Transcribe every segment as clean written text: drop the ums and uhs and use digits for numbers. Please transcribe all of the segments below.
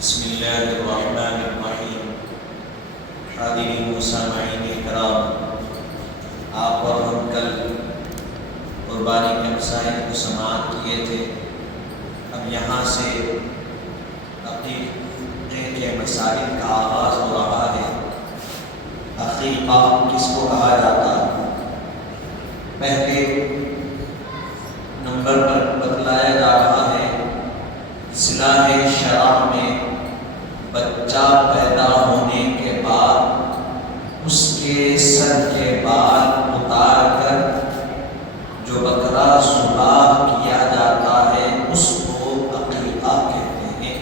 بسم اللہ الرحمن الرحیم۔ حاضرین و سامعین کرام، آپ اور ہم کل قربانی کے مسائل کو سماعت کیے تھے۔ اب یہاں سے عقیقے کے مسائل کا آغاز ہو رہا ہے۔ عقیقہ کس کو کہا جاتا ہے؟ پہلے نمبر پر بتلایا جا رہا ہے اصلاح شرع میں بچہ پیدا ہونے کے بعد اس کے سر کے بال اتار کر جو بکرا ذبح کیا جاتا ہے اس کو عقیقہ کہتے ہیں۔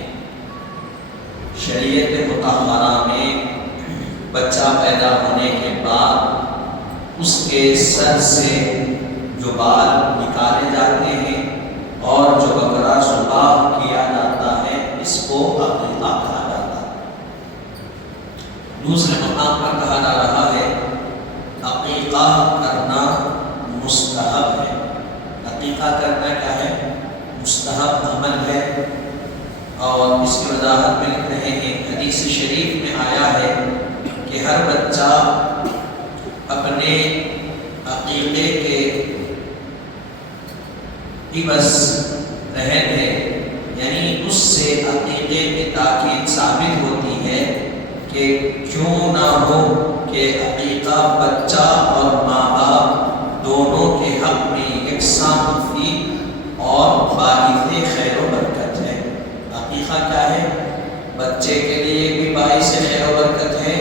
شریعت مطہرہ میں بچہ پیدا ہونے کے بعد اس کے سر سے جو بال نکالے جاتے ہیں اور جو بکرا ذبح کیا جاتا ہے اس کو عقیقہ کہا جاتا ہے۔ دوسرے مقام پر کہا جا رہا ہے عقیقہ کرنا مستحب ہے۔ عقیقہ کرنا کیا ہے؟ مستحب عمل ہے، اور اس کی وضاحت میں لکھ رہے ہیں حدیث شریف میں آیا ہے کہ ہر بچہ اپنے عقیقے کے عوض رہن ہے، یعنی اس سے عقیقے کی تاکید ثابت ہوتی ہے کہ کیوں نہ ہو کہ عقیقہ بچہ اور ماں باپ دونوں کے حق میں یکساں مفید اور باعث خیر و برکت ہے۔ عقیقہ کیا ہے؟ بچے کے لیے بھی باعث خیر و برکت ہے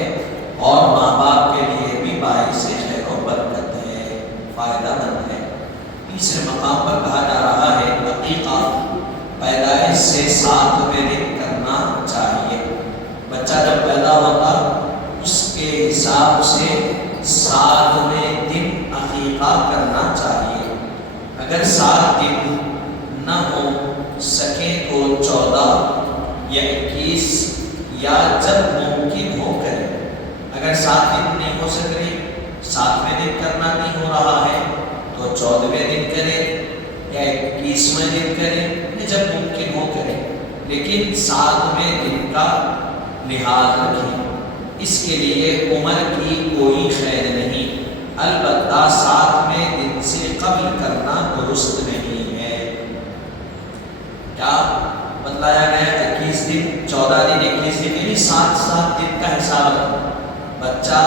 اور ماں باپ کے لیے بھی باعث خیر و برکت ہے، فائدہ مند ہے۔ تیسرے مقام پر کہا جا رہا ہے عقیقہ پیدائش سے 7ویں دن کرنا چاہیے۔ بچہ جب پیدا ہوتا اس کے حساب سے 7ویں دن عقیقہ کرنا چاہیے۔ اگر 7 دن نہ ہو سکے تو 14 یا 21 یا جب ممکن ہو کرے۔ اگر 7 دن نہیں ہو سک رہی، 7ویں دن کرنا نہیں ہو رہا ہے تو 14ویں دن کرے یا 21ویں دن کرے یا جب ممکن ہو کرے، لیکن 7ویں دن کا لحاظ رکھیں۔ اس کے لیے عمر کی کوئی قید نہیں، البتہ 7ویں دن سے قبل کرنا درست نہیں ہے۔ کیا بتلایا گیا؟ 21 دن، 14 دن، 21 دن، یعنی 7 دن کا حساب رکھنا۔ بچہ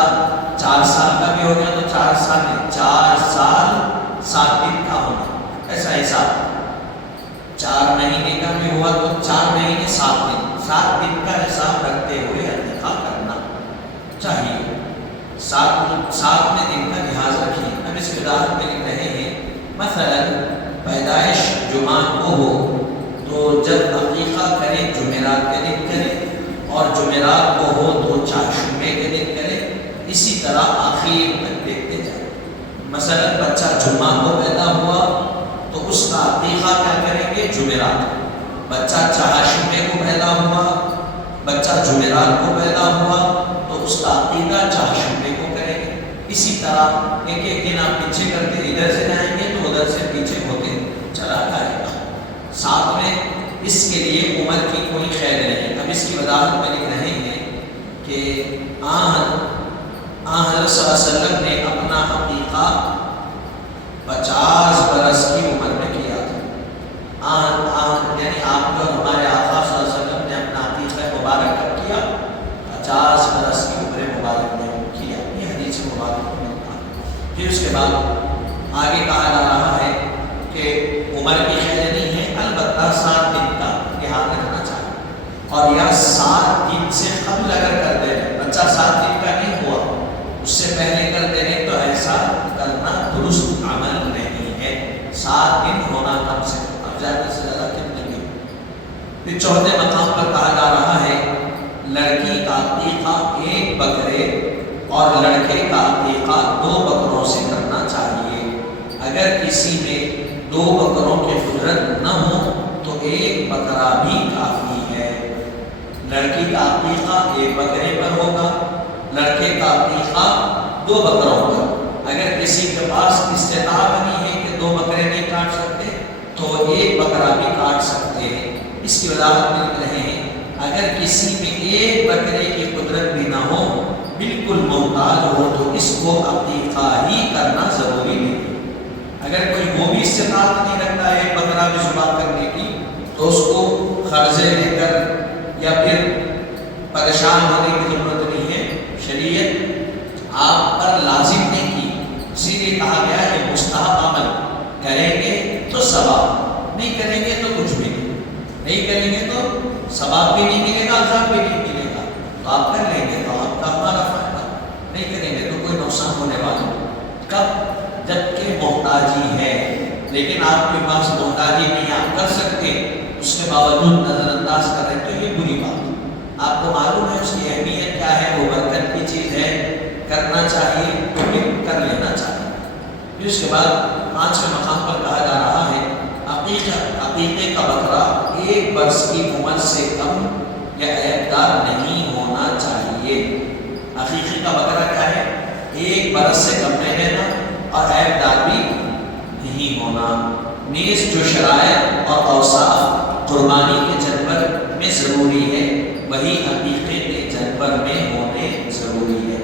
4 سال کا بھی ہو گیا تو 4 سال 7 دن کا ہونا، ایسا حساب۔ 4 مہینے کا بھی ہوا تو 4 مہینے 7 دن، 7 دن کا حساب رکھتے ہوئے عقیقہ کرنا چاہیے۔ 7ویں دن کا لحاظ رکھیں۔ اب اس کی وضاحت میں لکھ رہے ہیں مثلا پیدائش جمعہ کو ہو تو جب عقیقہ کرے جمعرات کے دن کرے، اور جمعرات کو ہو تو چہارشنبے کے دن کرے، اسی طرح آخر تک دیکھتے جائیں۔ مثلا بچہ جمعہ کو پیدا ہوا تو اس کا عقیقہ کیا کریں گے؟ جمعرات۔ بچہ چہارشنبے کو پیدا ہوا، بچہ جمعرات کو پیدا ہوا تو اس کا عقیقہ چہارشنبے کو کریں گے۔ اسی طرح ایک ایک دن آپ پیچھے کرتے ادھر سے جائیں گے تو ادھر سے پیچھے ہوتے چلا جائے گا۔ 7ویں اس کے لیے عمر کی کوئی قید نہیں۔ اب اس کی وضاحت میں لکھ رہے ہیں کہ حضرت صلی اللہ علیہ وسلم نے اپنا عقیقہ 50 برس کی عمر میں کیا تھا۔ یعنی آپ کو ہمارے آقا صلی اللہ علیہ وسلم نے اپنا عقیقہ مبارک کب کیا؟ 50 برس کی عمر مبارک میں کیا۔ یہ حدیث مبارک میں تھا۔ پھر اس کے بعد آگے کہا جا رہا ہے کہ عمر کی قید نہیں ہے، البتہ 7 دن کا لحاظ رکھنا چاہیے، اور یا 7 دن سے قبل اگر کر دے رہے، بچہ 7 دن کا نہیں ہوا اس سے پہلے کر دے رہے تو ایسا کرنا درست عمل نہیں ہے۔ 7 دن ہونا کم سے کم، اب زیادہ سے زیادہ کتنے دن۔ پھر چوتھے مقام پر کہا جا رہا ہے لڑکی کا عقیقہ 1 بکرے اور لڑکے کا عقیقہ 2 بکروں سے کرنا چاہیے۔ اگر کسی میں 2 بکروں کی قدرت نہ ہو تو 1 بکرا بھی کافی ہے۔ لڑکی کا عقیقہ 1 بکرے پر ہوگا، لڑکے کا عقیقہ 2 بکروں پر۔ اگر کسی کے پاس استطاعت نہیں ہے کہ 2 بکرے نہیں کاٹ سکتے تو 1 بکرا بھی کاٹ سکتے ہیں۔ اس کی وضاحت میں لکھ رہے ہیں اگر کسی میں ایک بکرے کی قدرت بھی نہ ہو، بالکل محتاج ہو، تو اس کو عقیقہ ہی کرنا ضروری نہیں۔ اگر کوئی وہ بھی استطاعت نہیں رکھتا ہے بکرا بھی ذبح کرنے کی، تو اس کو قرضے لے کر یا پھر پریشان ہونے کی ضرورت نہیں ہے۔ شریعت آپ پر لازم نہیں کی، اسی لیے کہا گیا ہے مستحب عمل کریں گے تو ثواب، نہیں کریں گے تو کچھ بھی نہیں کریں گے تو ثواب بھی نہیں ملے گا، عذاب بھی نہیں ملے گا۔ تو آپ کر لیں گے تو آپ کا ہمارا فائدہ، نہیں کریں گے تو کوئی نقصان ہونے والا کب؟ جب کہ محتاجی ہے، لیکن آپ کے پاس محتاجی نہیں، آپ کر سکتے، اس کے باوجود نظر انداز کر رہے تو یہ بری بات۔ آپ کو معلوم ہے اس کی اہمیت کیا ہے، وہ برکت کی چیز ہے، کرنا چاہیے تو پھر کر لینا چاہیے۔ پھر اس کے بعد 5ویں مقام پر کہا جا رہا ہے عقیقے کا بکرا 1 برس کی عمر سے کم یا عیبدار نہیں ہونا چاہیے۔ عقیقے کا بکرا کیا ہے؟ 1 برس سے کم نہیں رہنا اور عیبدار بھی نہیں ہونا۔ نیز جو شرائط اور اوصاف قربانی کے جانور میں ضروری ہے وہی عقیقے کے جانور میں ہونے ضروری ہے۔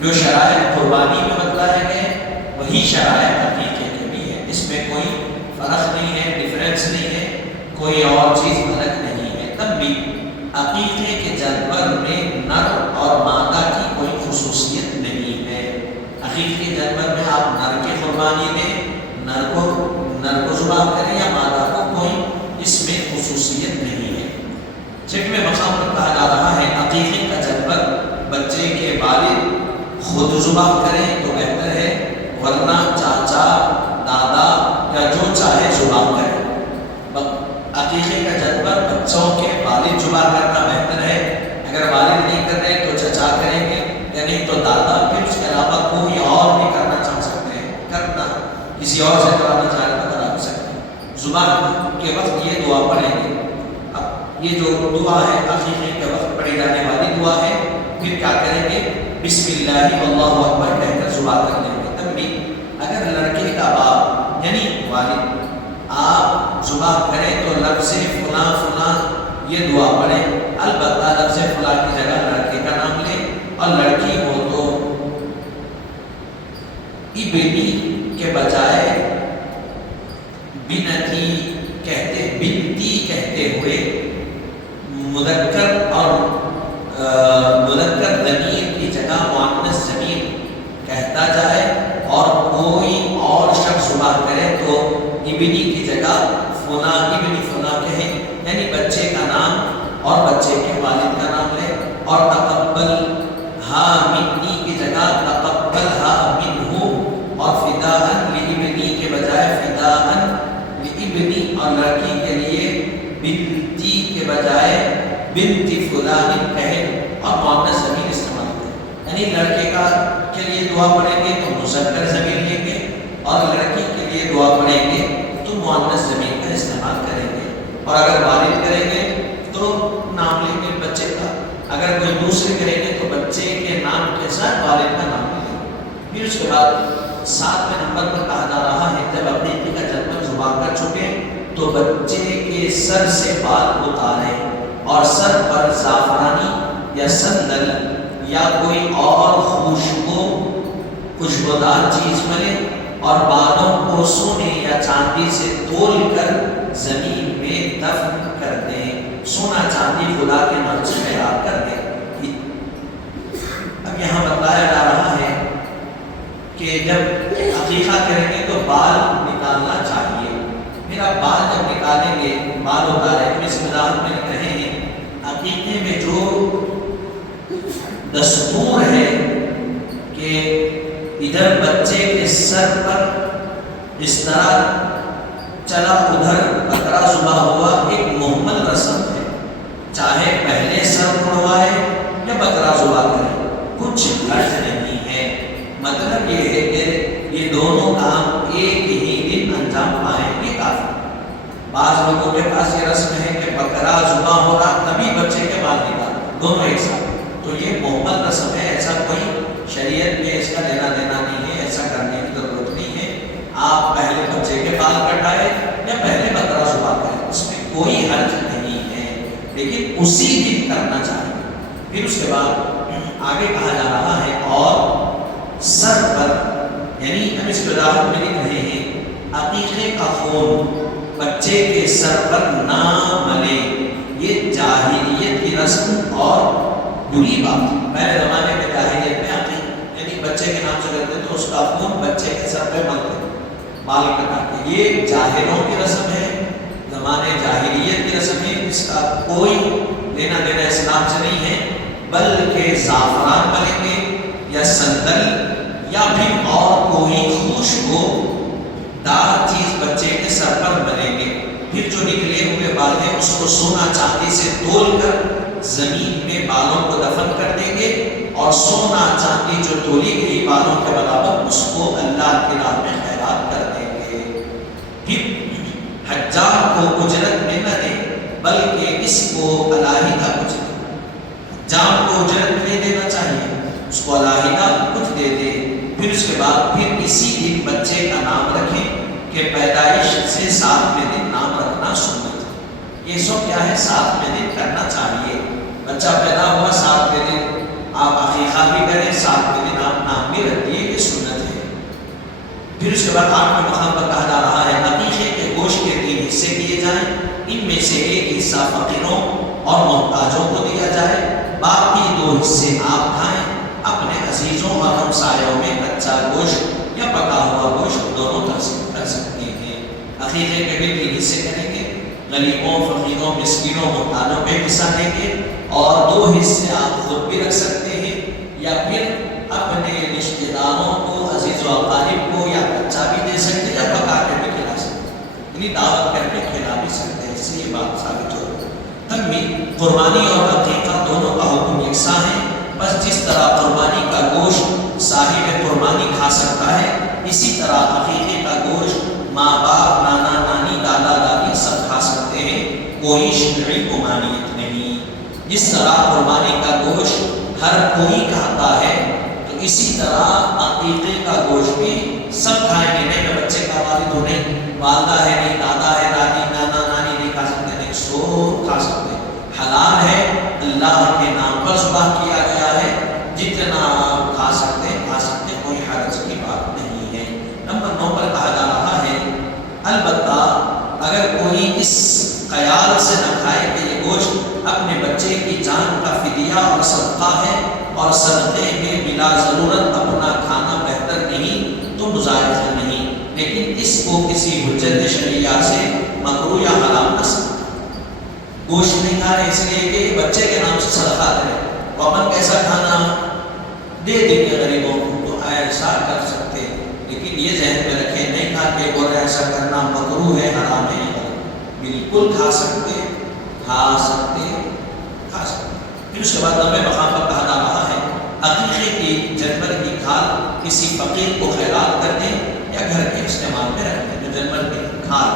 جو شرائط قربانی میں بتلائے گئے وہی شرائط عقیقے کے بھی ہے، اس میں کوئی فرق نہیں ہے، ڈفرینس نہیں ہے، کوئی اور چیز الگ نہیں ہے۔ تب بھی عقیقے کے جانور میں نر اور مادہ کی کوئی خصوصیت نہیں ہے۔ عقیقے کے جانور میں آپ نر کی قربانی دیں، نر کو ذبح کریں یا مادہ کو، کوئی اس میں خصوصیت نہیں ہے۔ 6ویں مقام پر کہا جا رہا ہے عقیقے کا جانور بچے کے والد خود ذبح کریں تو بہتر ہے، ورنہ چاچا، دادا یا جو چاہے ذبح کرے۔ عقیقے کا جانور بچوں کے والد ذبح کرنا بہتر ہے، اگر والد نہیں کر رہے تو چچا کریں گے، یا نہیں تو دادا، پھر اس کے علاوہ کوئی اور بھی کرنا چاہ سکتے ہیں، کرنا کسی اور سے کرانا چاہے تو کرا بھی سکتے ہیں۔ ذبح کے وقت یہ دعا پڑھیں گے۔ اب یہ جو دعا ہے عقیقے کے وقت پڑھی جانے والی دعا ہے، پھر کیا کریں گے؟ بسم اللہ اللہ اکبر کہہ کر ذبح کر لیں گے۔ تب بھی اگر لڑکے کا باپ یعنی والد آپ ذبح کریں تو لفظ فلاں فلاں یہ دعا پڑھیں، البتہ لفظ فلاں کی جگہ لڑکے کا نام لیں، اور لڑکی ہو تو ابنی کے بجائے بنتی کہتے ہوئے مذکر اور مذکر ضمیر کی جگہ مؤنث ضمیر کہتا جائے، اور کوئی اور شخص ذبح کرے تو ابنی کی جگہ فلاں ابن فلاں کہیں، یعنی بچے کا نام اور بچے کے والد کا نام لے، اور تقبل ہا منی کی جگہ تقبل ہا منہ، اور فداءً لابنی کے بجائے فداءً لابنی، اور لڑکی کے لیے بنتی کے بجائے بنت فلان کہیں اور مؤنث ضمیر استعمال کریں۔ یعنی لڑکے کا کے لیے دعا پڑھیں گے تو مذکر ضمیر لیں گے، اور لڑکی کے لیے دعا پڑھیں گے تو مؤنث ضمیر کا استعمال کریں گے، اور اگر والد کریں گے تو نام لیں گے بچے کا، اگر کوئی دوسرے کریں گے تو بچے کے نام کے ساتھ والد کا نام لیں گے۔ پھر اس کے بعد 7ویں نمبر پر کہا جا رہا ہے جب عقیقے کا جانور ذبح کر چکے تو بچے کے سر سے بال اتاریں، اور سر پر زعفرانی یا سندل یا کوئی اور خوشبودار چیز ملے، اور بالوں کو سونے یا چاندی سے تول کر زمین میں دفن کر دیں۔ سونا چاندی خدا کے نام سے خیرات کر دیں۔ اب یہاں بتایا جا رہا ہے کہ جب عقیقہ کریں گے تو بال نکالنا چاہیے۔ میرا بال جب نکالیں گے، بال اتاریں، ہم اس وضاحت میں لکھ رہے ہیں عقیقے میں جو دستور ہے کہ ادھر بچے کے سر پر اس طرح چلا، ادھر بکرا ذبح ہوا، ایک محمل رسم ہے، چاہے پہلے سر اڑوائے یا بکرا ذبح کرے، کچھ حرج نہیں ہے۔ مطلب یہ ہے کہ یہ دونوں کام ایک ہی دن انجام پائیں، یہ کافی۔ بعض لوگوں کے پاس یہ رسم ہے کہ بکرا ذبح ہو رہا تبھی بچے کے بال نکال، دونوں ایک ساتھ، تو یہ محمل رسم ہے، ایسا کوئی شریعت میں اس کا لینا دینا نہیں ہے، ایسا کرنے کی ضرورت نہیں ہے۔ آپ پہلے بچے کے بال کٹائے یا پہلے بکرا ذبح کریں، اس میں کوئی حرج نہیں ہے، لیکن اسی دن پھر اس کے بعد آگے کہا جا رہا ہے اور سر پر، یعنی ہم اس وضاحت میں لکھ رہے ہیں عقیقے کا خون بچے کے سر پر نہ ملے، یہ جاہلیت کی رسم اور بری بات۔ پہلے زمانے میں جاہلیت میں عقیقہ یعنی بچے کے نام سے کرتے تو اس کا خون بچے کے سر پہ ملتے بال کٹا کے، یہ جاہلوں کی رسم ہے، زمانے جاہلیت کی رسم ہے، اس کا کوئی لینا دینا اسلام سے نہیں ہے، بلکہ زعفران ملیں گے یا سندل یا پھر اور کوئی خوشبو دار چیز بچے کے سر پر ملیں گے، پھر جو نکلے ہوئے بال ہیں اس کو سونا چاندی سے تول کر زمین میں بالوں کو دفن کر دیں گے، اور سونا چاندی جو تولی گئی بالوں کے برابر اس کو اللہ کی راہ میں خیرات کر دیں گے۔ پھر حجام کو اجرت میں نہ دیں بلکہ اس کو علاحدہ کچھ دیں، حجام کو اجرت میں نہیں دینا چاہیے، اس کو علاحدہ کچھ دے دیں۔ پھر اس کے بعد پھر اسی دن بچے کا نام رکھیں کہ پیدائش سے 7ویں دن نام رکھنا سنت ہے۔ یہ سب کیا ہے 7ویں دن کرنا چاہیے، بچہ پیدا ہوا 7ویں دن آپ عقیقہ بھی کریں، 7ویں دن آپ نام بھی رکھ دیے، یہ سنت ہے۔ پھر اس کے بعد 8ویں مقام پر کہا جا رہا ہے عقیقے کے گوشت کے 3 حصے کیے جائیں، ان میں سے ایک حصہ فقیروں اور محتاجوں کو دیا جائے، باقی 2 حصے آپ کھائیں، اپنے عزیزوں اور ہمسایوں میں کچا گوشت یا پکا ہوا گوشت دونوں تقسیم کر سکتے ہیں۔ عقیقے کے بھی 3 حصے کریں گے، غریبوں، فقیروں، مسکینوں، محتاجوں پہ حصہ دیں گے، اور 2 حصے آپ خود بھی رکھ سکتے ہیں یا پھر اپنے رشتہ داروں کو، عزیز و اقارب کو یا کچا بھی دے سکتے یا پکا کے بھی کھلا سکتے، یعنی دعوت کر کے کھلا بھی سکتے ہیں، اس سے یہ بات ثابت ہو رہی ہے۔ تب بھی قربانی اور عقیقہ دونوں کا حکم یکساں ہے، بس جس طرح قربانی کا گوشت صاحب قربانی کھا سکتا ہے، اسی طرح عقیقے کا گوشت ماں باپ، نانا نانی، دادا دادی سب کھا سکتے ہیں، کوئی شرعی ممانعت نہیں۔ جس طرح قربانی کا گوشت ہر کوئی کھاتا ہے تو اسی طرح عقیقے کا گوشت بھی سب کھائیں گے، نہیں میں بچے کا والد ہوں، نہیں والدہ ہے، نہیں دادا ہے، دادی، نانا نانی نہیں کھا سکتے، نہیں سب کھا سکتے، حلال ہے، اللہ کے نام پر ذبح کیا گیا ہے، جتنا آپ کھا سکتے ہیں، کوئی حرج کی بات نہیں ہے۔ نمبر 9 پر کہا جا رہا ہے البتہ اگر کوئی اس خیال سے نہ کھائے کہ یہ گوشت اپنے بچے کی جان کا فدیہ اور صدقہ ہے، اور صدقے میں بلا ضرورت اپنا کھانا بہتر نہیں تو مظاہرہ نہیں، لیکن اس کو کسی حجت شرعیہ سے مکروہ یا حرام نہ سمجھے۔ گوشت نہیں کھا رہے اس لیے کہ بچے کے نام سے صدقہ کرے، تو اپن کیسا کھانا دے دیں گے غریبوں کو، تو ایسا کر سکتے، لیکن یہ ذہن میں رکھیں نہیں کھا کے اور ایسا کرنا مکروہ ہے، حرام ہے، بالکل کھا سکتے کھا سکتے کھا سکتے۔ پھر اس کے بعد 9ویں مقام پر کہا جا رہا ہے عقیقے کی جانور کی کھال کسی فقیر کو خیرات کر دیں یا گھر کے استعمال میں رکھ دیں، جو جانور کی کھال۔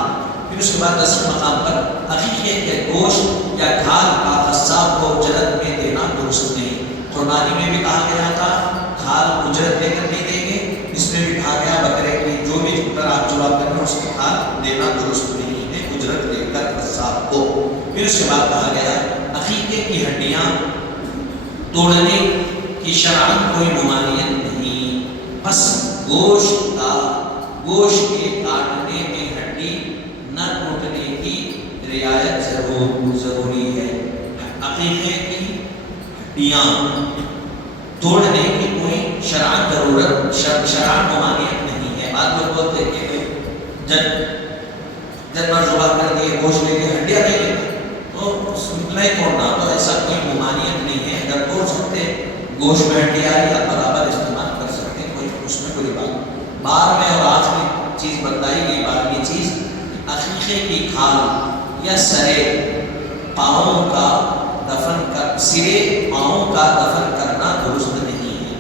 پھر اس کے بعد 10ویں مقام پر عقیقے کے گوشت یا کھال کا قصاب کو اجرت میں دینا درست نہیں۔ قربانی میں بھی کہا گیا تھا کھال اجرت لے کر نہیں دیں گے، اس میں بھی کہا گیا بکرے کی جو بھی جھکر آپ چلا کر اس کی کھال دینا درست نہیں ہے، اجرت لے کر قصاب کو۔ پھر اس کے بعد کہا گیا عقیقے کی ہڈیاں توڑنے کی شرعاً کوئی ممانعت نہیں، بس گوشت کے کاٹنے میں ہڈی نہ ٹوٹنے کی رعایت ضروری ہے۔ عقیقے کی ہڈیاں توڑنے کی کوئی شرعاً ضرورت، شرعاً ممانعت نہیں ہے۔ بعد میں بولتے ہیں کہ جانور ذبح کر دیے، گوشت لے کے ہڈیاں نہیں لیتا تو نہیں توڑنا، تو ایسا کوئی ممانعت نہیں ہے، اگر توڑ سکتے گوشت میں ہڈیاں یا برابر استعمال کر سکتے، کوئی اس میں کوئی بات۔ بعد میں اور آج میں چیز بتائی گئی، بعد کی چیز عقیقے کی کھال یا سرے پاؤں کا دفن کرنا درست نہیں ہے۔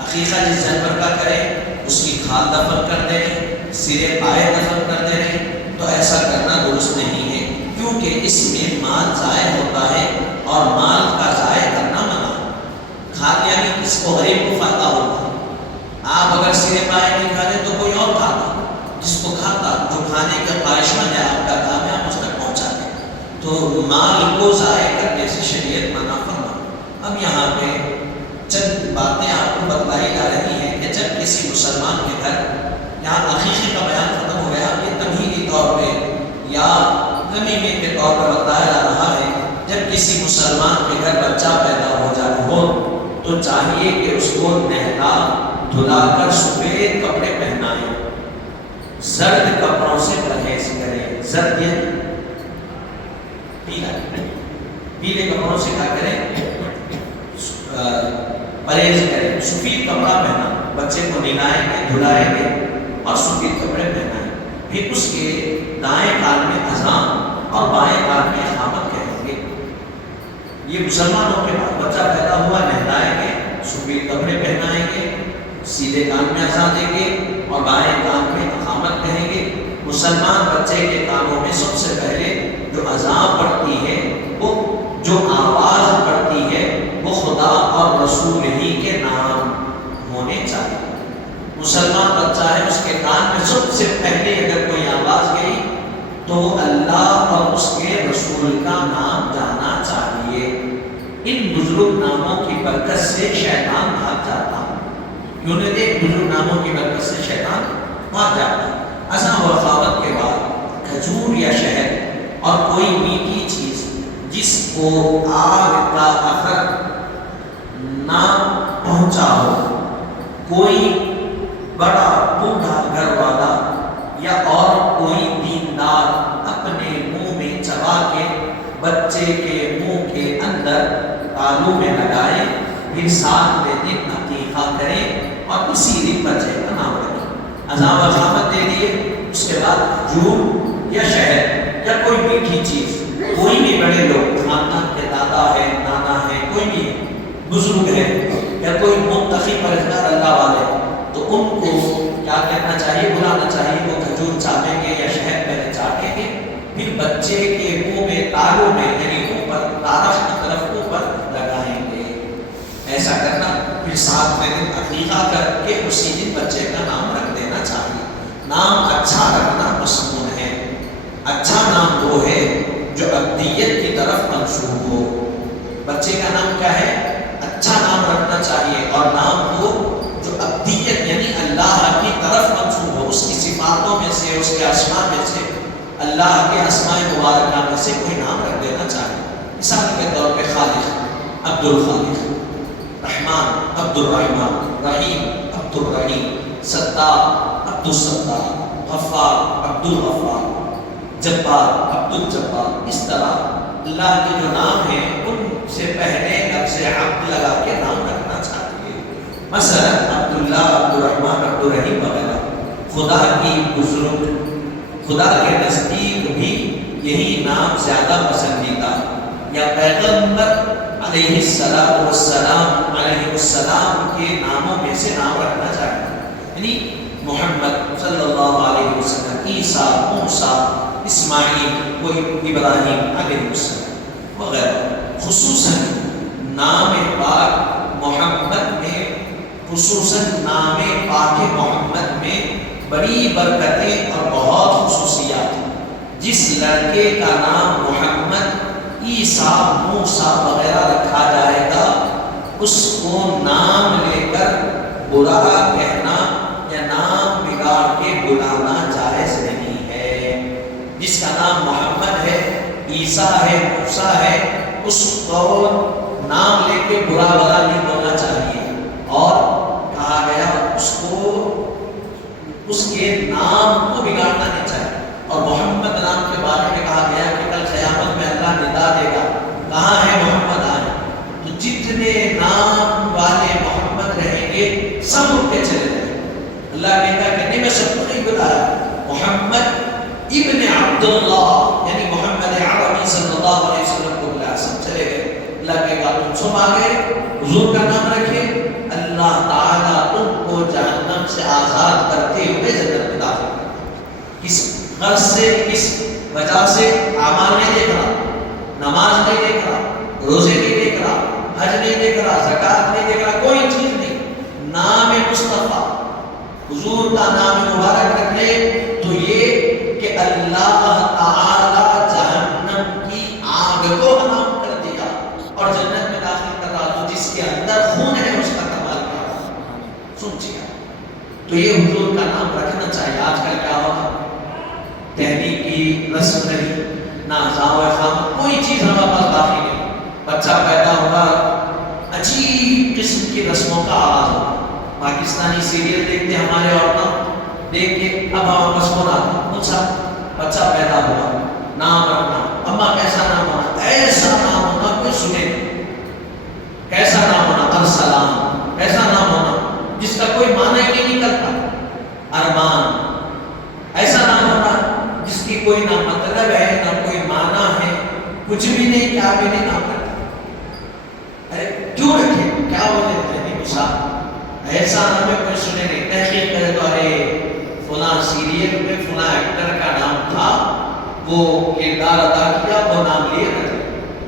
عقیقہ جس جانور کا کرے اس کی کھال دفن کر دے، سرے پائے دفن کر دے، تو ایسا کرنا درست نہیں ہے، کیونکہ اس میں مال ضائع ہوتا ہے اور مال کا ضائع کرنا منع ہے۔ کھاتے یعنی اس کو غریب کو فائدہ ہوتا ہے، آپ اگر سرے پائے نہیں کھاتے تو کوئی اور کھاتا، جس کو کھاتا جو کھانے کا خواہشمند ہے، آپ کا کام ہے آپ اس تک پہنچا دیں، تو مال کو ضائع کرنے سے شریعت منع فرما۔ اب یہاں جب کسی مسلمان کے گھر، یہاں عقیقے کا بیان ختم ہو گیا، یہ تمہیدی طور پہ یا ضمیمی کے طور پر بتایا جا رہا ہے، جب کسی مسلمان کے گھر بچہ پیدا ہو جائے ہو تو چاہیے کہ اس کو نہلا دھلا کر سفید کپڑے پہنائیں، زرد کپڑوں سے پرہیز کریں۔ زرد یہ پیلا، پیلے کپڑوں سے کیا کریں؟ پرہیز کریں۔ سفید کپڑا پہنا، بچے کو نہلائیں گے دھلائیں گے اور سفید کپڑے پہنائیں، پھر اس کے دائیں کان میں اذان اور بائیں کان میں اقامت کہیں گے۔ یہ مسلمانوں کے بعد بچہ پیدا ہوا، نہلائیں گے، سفید کپڑے پہنائیں گے، سیدھے کان میں اذان دیں گے اور بائیں کان میں اقامت کہیں گے۔ مسلمان بچے کے کانوں میں سب سے پہلے جو اذان پڑتی ہے، وہ جو آواز پڑتی ہے، وہ خدا اور رسول ہی کے نام ہونے چاہیے۔ مسلمان بچہ ہے، اس کے کان میں سب سے پہلے اگر کوئی آواز گئی تو وہ اللہ اور اس کے رسول کا نام جانا چاہیے۔ ان بزرگ ناموں کی برکت سے شیطان بھاگ جاتا ہے۔ کیوں نہیں؟ دیکھ، بزرگ ناموں کی برکت سے شیطان بھاگ جاتا ہے۔ اذان و اقامت کے بعد کھجور یا شہد اور کوئی میٹھی چیز جس کو آگ کا اثر نہ پہنچا ہو، کوئی بڑا بوڑھا گھر والا یا اور کوئی دیندار اپنے منہ میں چبا کے بچے کے منہ کے اندر تالو میں لگائے، پھر 7 دن عقیقہ کریں اور اسی دن بچے کا نام رکھیں۔ اذان و اقامت دے دیے، اس کے بعد کھجور یا شہد یا کوئی میٹھی چیز، کوئی بھی بڑے لوگ خاندان کے دادا ہے، نانا ہے، کوئی بھی بزرگ ہے یا کوئی متقی پرہیزگار اللہ والے، تو ان کو کیا کہنا چاہیے؟ بلانا چاہیے۔ وہ کھجور چاٹیں گے یا شہد پہلے چاٹیں گے، پھر بچے کے منہ میں تالوں میں یعنی اوپر طرف کی طرف اوپر لگائیں گے۔ ایسا کرنا، پھر 7ویں دن عقیقہ کر کے اسی دن بچے کا نام رکھ دینا چاہیے۔ نام اچھا رکھنا مسنون ہے۔ اچھا نام وہ ہے جو ابدیت کی طرف منسوب ہو۔ بچے کا نام کیا ہے؟ اچھا نام رکھنا چاہیے، اور نام وہ جو ابدیت یعنی اللہ کی طرف منسوب ہو، اس کی صفاتوں میں سے، اس کے اسماء میں سے، اللہ کے اسماء مبارکہ میں سے کوئی نام رکھ دینا چاہیے۔ مثال کے طور پہ خالق عبد الخالق، رحمان عبد الرحمان، رحیم عبد الرحیم، ستار عبد الستار، غفار عبد الغفار، جبار عبد الجبار۔ اس طرح اللہ کے جو نام ہیں ان سے پہلے لفظ عبد لگا کے نام رکھنا چاہیے۔ مثلا عبداللہ، عبد الرحمن، عبد الرحیم وغیرہ۔ خدا کی بزرگ، خدا کے نزدیک بھی یہی نام زیادہ پسندیدہ، یا پیغمبر علیہ السلام کے ناموں میں سے نام رکھنا چاہیے، یعنی محمد صلی اللہ علیہ وسلم، عیسیٰ، موسیٰ، اسماعیل، کوئی ابراہیم علیہ السلام وغیرہ۔ خصوصاً نام پاک محمد میں، خصوصاً نام پاک محمد میں بڑی برکتیں اور بہت خصوصیات ہیں۔ جس لڑکے کا نام محمد، عیسیٰ، موسیٰ وغیرہ رکھا جائے گا، اس کو نام لے کر برا کہنا یا نام بگاڑ کے بلانا جائز نہیں ہے۔ جس کا نام محمد ہے، عیسیٰ ہے، موسیٰ ہے، اس کو نام لے کے برا بلا نہیں بولنا چاہیے، اور کہا گیا اس کو اس کے نام کو بگاڑنا نہیں چاہیے۔ اور محمد نام کے بارے میں کہا گیا کہ کل قیامت میں اللہ ندا دے گا، کہاں ہے محمد آئے؟ تو جتنے نام والے محمد رہیں گے سب اٹھ کے چلے جائیں۔ اللہ کہتا کہ نہیں، میں سب کو نہیں بلایا، محمد ابن عبداللہ یعنی محمد عربی صلی اللہ علیہ وسلم کو بلایا، سب چلے گئے۔ اللہ کے بعد تم سب آگئے، حضور کا نام رکھے، اللہ تعالیٰ تم کو جہنم سے آزاد کرتے ہوئے جنت میں داخل کرے۔ کس غرض سے، کس وجہ سے؟ اعمال نہیں دیکھ رہا، نماز نہیں دیکھ رہا، روزے نہیں دیکھ رہا، حج نہیں دیکھ رہا، زکوٰۃ نہیں دیکھ رہا، کوئی چیز نہیں، نام مصطفیٰ، حضور کا نام مبارک رکھے تو یہ کہ اللہ تعالیٰ جہنم کی آگ کو حرام کر دیا اور جنت میں داخل کر رہا، تو جس کے اندر خون ہے اس کا کمال کیا؟ سمجھیا تو یہ حضور کا نام رکھنا چاہیے. آج کل کیا ہوگا، تہنیک کی رسم نہیں، نہ زاویہ خام، کوئی چیز ہمارے پاس باقی نہیں. بچہ پیدا ہوگا عجیب قسم کی رسموں کا آغاز ہوگا. پاکستانی سیریل دیکھتے ہمارے عورتوں دیکھ کے اب ہمارے پاس فون آتا، پوچھا بچہ پیدا ہوا، نام رکھنا، اما کیسا نام ہونا، ایسا نام ہونا کوئی سنے نہیں. کیسا نام ہونا، ارسلام، ایسا نام ہونا جس کا کوئی معنی ہی نہیں نکلتا. ارمان، ایسا نام ہونا جس کی کوئی نہ مطلب ہے نہ کوئی معنی ہے، کچھ بھی نہیں، کیا بھی نہیں نام رکھتا. ارے کیوں رکھے، کیا بولے نہیں صاحب، ایسا نام ہے کوئی سنے نہیں. تحقیق کرے تو ارے فلاں سیریل میں فلاں ایکٹر کا نام تھا، وہ کردار ادا کیا، وہ نام لیے رکھے.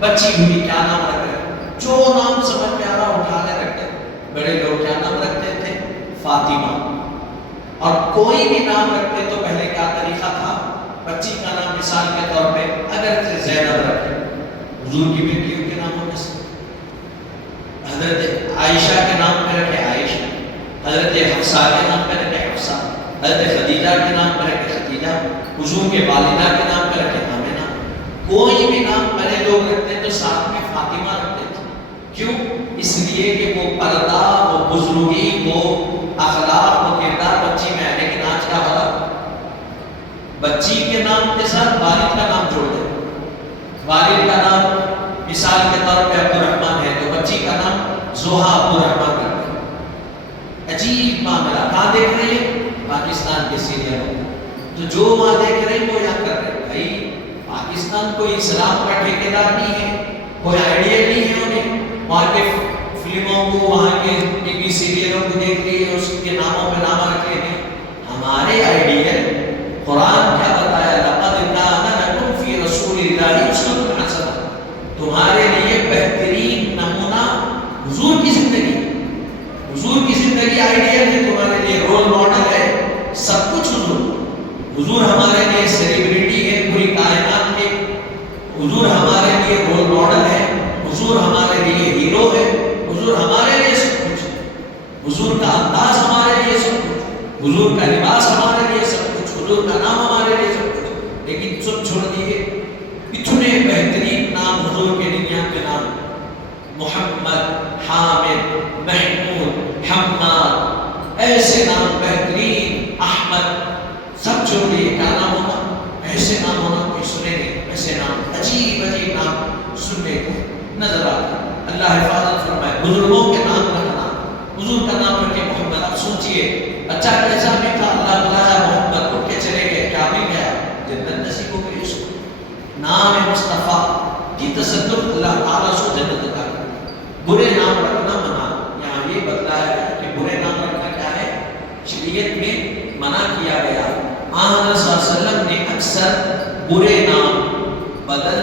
بچی ہوئی کیا نام رکھ رہے، جو نام سمجھ میں آ رہا اٹھا کے رکھتے. بڑے لوگ کیا نام رکھتے تھے، فاطمہ. اور کوئی بھی نام رکھتے تو پہلے کیا طریقہ تھا، بچی کا نام مثال کے طور پہ اگر زینب رکھے، حضور کی بیٹیوں کے ناموں میں سے حضرت عائشہ کے نام پہ رکھے عائشہ، حضرت حفصہ کے نام پہ رکھے حفصہ، حضرت خدیجہ کے نام پہ رکھے خدیجہ، حضور کے والدہ کے نام پہ رکھے آمنہ. کوئی بھی نام پہلے لوگ رکھتے تو ساتھ میں فاطمہ رکھتے تھے. کیوں؟ اس لیے کہ وہ پردہ، وہ بزرگی، وہ اخلاق، وہ کردار بچی میں ہے. لیکن آج کا ہوگا، بچی کے نام کے ساتھ والد کا نام جوڑ دیں. والد کا نام مثال کے طور پہ عبد الرحمن ہے تو بچی کا نام زوہا عبد الرحمن کرتے ہیں. عجیب معاملہ. کہاں دیکھ رہے ہیں؟ پاکستان کے سیریل. تو جو وہاں دیکھ رہے ہیں وہ یہاں کر رہے ہیں. بھائی پاکستان کوئی اسلام کا ٹھیکیدار نہیں ہے، کوئی آئیڈیا نہیں ہے انہیں. وہاں کے فلموں کو، وہاں کے ٹی وی سیریلوں کو دیکھ لیے، اس کے ناموں پہ نام رکھ لیے. ہمارے آئیڈیا قرآن کیا بتایا، لقد کان لکم فی رسول اللہ اسوۃ حسنہ. تمہارے لیے بہترین نمونہ حضور کی زندگی. حضور کی زندگی آئیڈیل ہے، تمہارے لیے رول ماڈل ہے. سب کچھ حضور ہمارے لیے سیلیبریٹی ہے پوری کائنات کے. حضور ہمارے لیے رول ماڈل ہے، حضور ہمارے لیے ہیرو ہے، حضور ہمارے لیے سب کچھ. حضور کا انداز ہمارے لیے سب کچھ، حضور کا لباس ہمارے لیے سب کچھ، حضور کا نام ہمارے لیے سب کچھ. لیکن سب چھوڑ دیے. اتنے بہترین نام حضور کے 99 نام، محمد، حامد، محمود، حماد، ایسے نام بہترین، احمد، سب چھوڑ دیے. کیا نام ہونا، ایسے نام ہونا کوئی سنے نہیں. ایسے نام عجیب عجیب نام سننے کو نظر آتے. اللہ حفاظت فرمائے. بزرگوں کے نام رکھنا، حضور کا نام رکھے محمد. آپ سوچئے بچہ کیسا بھی تھا، اللہ بلایا محمد، اٹھ کے چلے گئے، کیا بھی گیا، جنت نصیب ہو گئی اس کو. نام مصطفیٰ کی تصدق اللہ تعالیٰ سے جنت عطا کرے. برے نام رکھنا منع. یہاں یہ بتلایا گیا کہ برے نام رکھنا کیا ہے، شریعت میں منع کیا گیا. حضرت صلی اللہ علیہ وسلم نے اکثر برے نام بدل،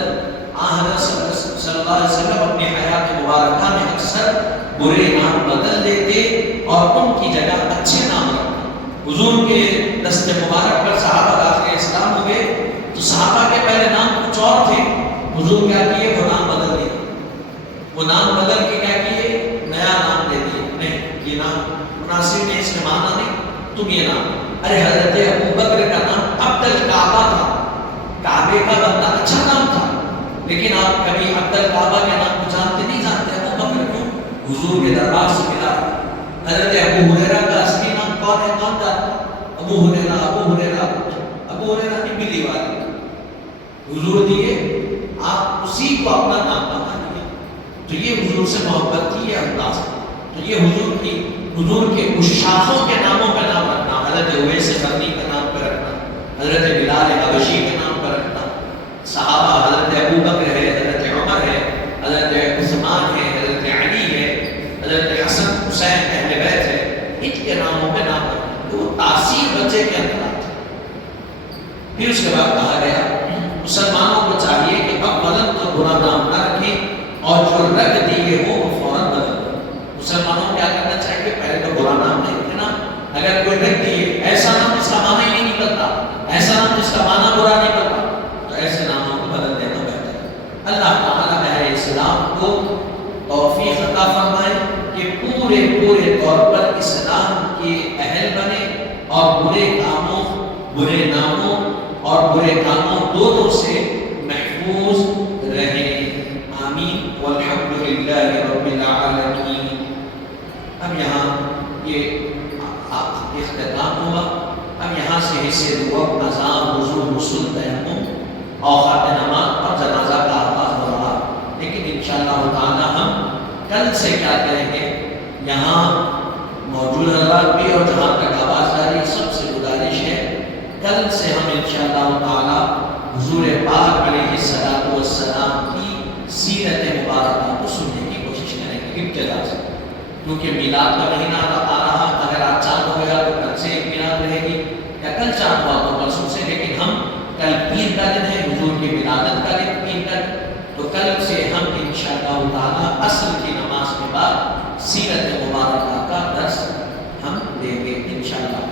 حضرت صلی اللہ علیہ وسلم اپنی حیات مبارکہ میں اکثر برے نام بدل دیتے اور ان کی جگہ اچھے نام رکھتے. حضور کے دست مبارک پر صحابہ داخل اسلام ہوئے تو صحابہ کے پہلے نام کچھ اور تھے. حضور کیا کیے، وہ نام بدل دیے. وہ نام بدل کے کیا کیے، نیا نام دے دیے. نہیں، یہ نام مناسب نہیں، اس نے مانا نہیں، تم یہ نام. ارے حضرت ابو بکر کا نام عبد الکعبہ تھا، کعبے کا بندہ، اچھا نام تھا. لیکن آپ کبھی عبد الکعبہ کے نام کو جانتے نہیں. جانتے ابو بکر کیوں، حضور کے دربار سے ملا. حضرت ابو ہریرہ کا اصلی نام کون ہے، کون جانتا؟ ابو ہریرہ. ابو ہریرہ، ابو ہریرہ کی بلی والی حضور دیے، آپ اسی کو اپنا نام بنا دیے. تو یہ حضور سے محبت کی یہ انداز ہے. تو یہ حضور کے گشاشوں کے ناموں کا نام رکھنا، حضرت اویس قرنی کا نام پہ رکھنا، حضرت بلال حبشی کے نام پہ رکھنا. صحابہ حضرت ابو بکر ہے، حضرت عمر ہے، حضرت عثمان ہے، حضرت علی ہے، حضرت حسن حسین اہل بیت ہے، ان کے ناموں پہ نام رکھنا. تو تاثیر بچے کے اندر آتی. پھر اس کے بعد کہا گیا مسلمانوں کو چاہیے کہ اولاً تو برا نام نہ رکھیں اور جو رکھ دیے ہو وہ فوراً بدل دیں. مسلمانوں کو کیا کرنا چاہیے، پہلے تو برا نام نہیں رکھنا. اگر کوئی رکھ دیے ایسا نام جس کا معنی ہی نہیں نکلتا، ایسا نام جس کا معنی برا نہیں کرتا، تو ایسے ناموں کو بدل دینا بہتر ہے. اللہ تعالیٰ اہل اسلام کو توفیق عطا فرمائے کہ پورے طور پر اسلام کے اہل بنے. اور برے ناموں اور برے کاموں دونوں سے محفوظ رہیں. آمین والحمدللہ رب العالمین. اب یہاں یہ اختتام ہوا. اب یہاں سے حصے دعا، اذان، وضو، غسل، تیمم، اوقات نماز اور جنازہ کا آغاز ہو رہا. لیکن انشاءاللہ تعالی ہم کل سے کیا کریں گے، یہاں موجود حضرات بھی اور جہاں تک آواز آ رہی سب سے گزارش ہے، کل سے ہم انشاءاللہ تعالی حضور پاک علیہ الصلوۃ والسلام کی سیرت مبارکہ کو سننے کی کوشش کریں گے ابتدا سے، کیونکہ میلاد کا مہینہ آ رہا. اگر آج چاند ہو گیا تو کل سے ایک میلاد رہے گی، یا کل چاند ہوا تو پرسوں سے. لیکن ہم کل پیر کا دن ہے، حضور کی ولادت کا دن پیر کا دن، تو کل سے ہم انشاءاللہ تعالی عصر کی نماز کے بعد سیرت مبارکہ کا درس ہم دیں گے انشاءاللہ.